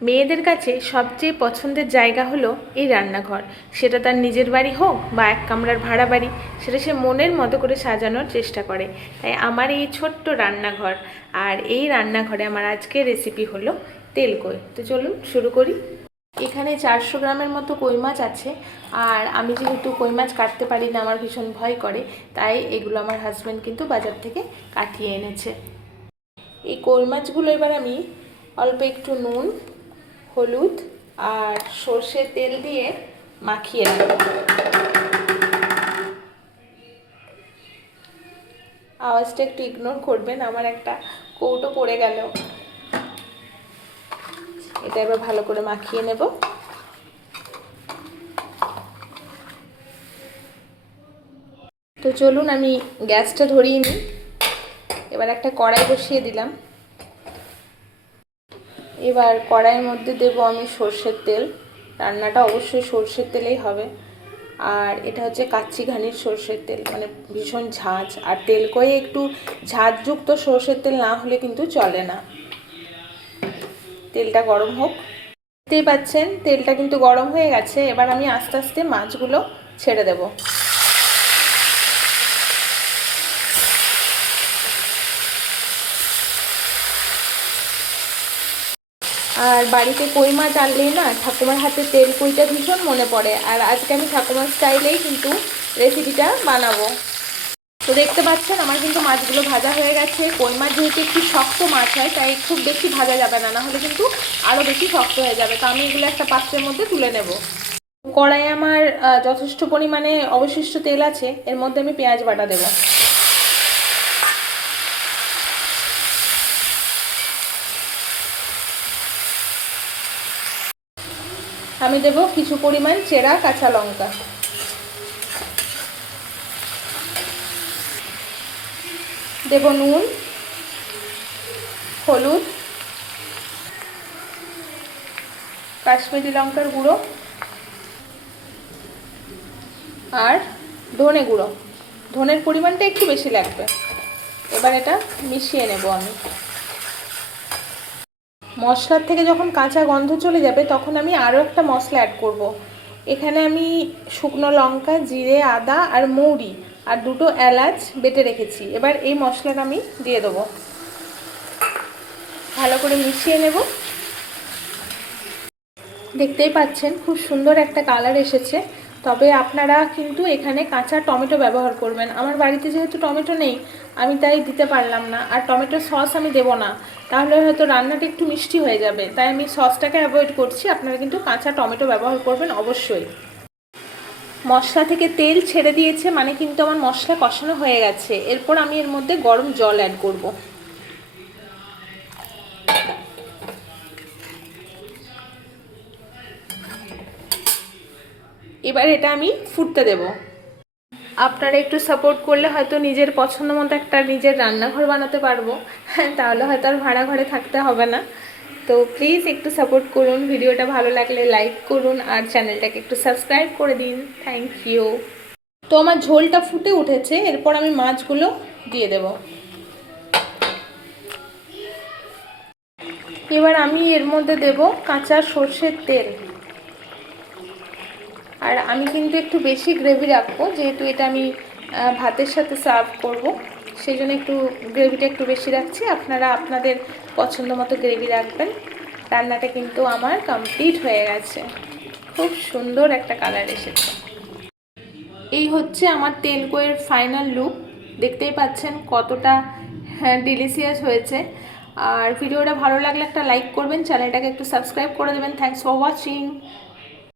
মেয়েদের কাছে সবচেয়ে পছন্দের জায়গা হলো এই রান্নাঘর। সেটা তার নিজের বাড়ি হোক বা এক কামরার ভাড়া বাড়ি, সেটা সে মনের মতো করে সাজানোর চেষ্টা করে। তাই আমার এই ছোট্ট রান্নাঘর, আর এই রান্নাঘরে আমার আজকের রেসিপি হলো তেলকই। তো চলুন শুরু করি। এখানে 400 গ্রামের মতো কই মাছ আছে। আর আমি যেহেতু কই মাছ কাটতে পারি না, আমার ভীষণ ভয় করে, তাই এগুলো আমার হাজব্যান্ড কিন্তু বাজার থেকে কাটিয়ে এনেছে। এই কই মাছগুলো এবার আমি অল্প একটু নুন, হলুদ আর সর্ষের তেল দিয়ে মাখিয়ে নেব। আওয়াজটা একটু ইগনোর করবেন, আমার একটা কৌটো পড়ে গেল। এটা এবার ভালো করে মাখিয়ে নেব। তো চলুন আমি গ্যাসটা ধরিয়ে নিই। এবার একটা কড়াই বসিয়ে দিলাম। এবার কড়াইয়ের মধ্যে দেব আমি সর্ষের তেল। রান্নাটা অবশ্যই সর্ষের তেলেই হবে। আর এটা হচ্ছে কাচ্চি ঘানির সর্ষের তেল, মানে ভীষণ ঝাঁঝ। আর তেলকই একটু ঝাঁঝযুক্ত সর্ষের তেল না হলে কিন্তু চলে না। তেলটা গরম হোক। দেখতেই পাচ্ছেন তেলটা কিন্তু গরম হয়ে গেছে। এবার আমি আস্তে আস্তে মাছগুলো ছেড়ে দেব। আর বাড়িতে কই মাছ আনলেই না ঠাকুমার হাতে তেলকইটা ভীষণ মনে পড়ে। আর আজকে আমি ঠাকুমার স্টাইলেই কিন্তু রেসিপিটা বানাবো। তো দেখতে পাচ্ছেন আমার কিন্তু মাছগুলো ভাজা হয়ে গেছে। কই মাছ যেহেতু একটু শক্ত মাছ হয়, তাই খুব বেশি ভাজা যাবে না, নাহলে কিন্তু আরও বেশি শক্ত হয়ে যাবে। তো আমি এগুলো একটা পাত্রের মধ্যে তুলে নেব। কড়াইয়ে আমার যথেষ্ট পরিমাণে অবশিষ্ট তেল আছে। এর মধ্যে আমি পেঁয়াজ বাটা দেব। আমি দেব কিছু পরিমাণ চেরা কাঁচা লঙ্কা। দেব নুন, হলুদ, কাশ্মীরি লঙ্কার গুঁড়ো আর ধনে গুঁড়ো। ধনের পরিমাণটা একটু বেশি লাগবে। এবার এটা মিশিয়ে নেব আমি। মশলার থেকে যখন কাঁচা গন্ধ চলে যাবে তখন আমি আরও একটা মশলা অ্যাড করব। এখানে আমি শুকনো লঙ্কা, জিরে, আদা আর মৌরি আর দুটো এলাচ বেটে রেখেছি। এবার এই মশলাটা আমি দিয়ে দেবো। ভালো করে মিশিয়ে নেব। দেখতেই পাচ্ছেন খুব সুন্দর একটা কালার এসেছে। তবে আপনারা কিন্তু এখানে কাঁচা টমেটো ব্যবহার করবেন। আমার বাড়িতে যেহেতু টমেটো নেই, আমি তাই দিতে পারলাম না। আর টমেটো সস আমি দেবো না, তাহলে হয়তো রান্নাটা একটু মিষ্টি হয়ে যাবে। তাই আমি সসটাকে অ্যাভয়েড করছি। আপনারা কিন্তু কাঁচা টমেটো ব্যবহার করবেন অবশ্যই। মশলা থেকে তেল ছেড়ে দিয়েছে, মানে কিন্তু আমার মশলা কষানো হয়ে গেছে। এরপর আমি এর মধ্যে গরম জল অ্যাড করব। এবার এটা আমি ফুটতে দেব। আপনারা একটু সাপোর্ট করলে হয়তো নিজের পছন্দ মতো একটা নিজের রান্নাঘর বানাতে পারবো। হ্যাঁ, তাহলে হয়তো আর ভাড়া ঘরে থাকতে হবে না। তো প্লিজ একটু সাপোর্ট করুন। ভিডিওটা ভালো লাগলে লাইক করুন আর চ্যানেলটাকে একটু সাবস্ক্রাইব করে দিন। Thank you. তো আমার ঝোলটা ফুটে উঠেছে। এরপর আমি মাছগুলো দিয়ে দেব। এবার আমি এর মধ্যে দেব কাঁচা সর্ষের তেল। আর আমি কিন্তু একটু বেশি গ্রেভি রাখবো, যেহেতু এটা আমি ভাতের সাথে সার্ভ করব, সেই জন্য একটু গ্রেভিটা একটু বেশি রাখছি। আপনারা আপনাদের পছন্দ মতো গ্রেভি রাখবেন। রান্নাটা কিন্তু আমার কমপ্লিট হয়ে গেছে। খুব সুন্দর একটা কালার এসেছে। এই হচ্ছে আমার তেলকইয়ের ফাইনাল লুক। দেখতেই পাচ্ছেন কতটা ডিলিশিয়াস হয়েছে। আর ভিডিওটা ভালো লাগলে একটা লাইক করবেন, চ্যানেলটাকে একটু সাবস্ক্রাইব করে দেবেন। Thanks for watching.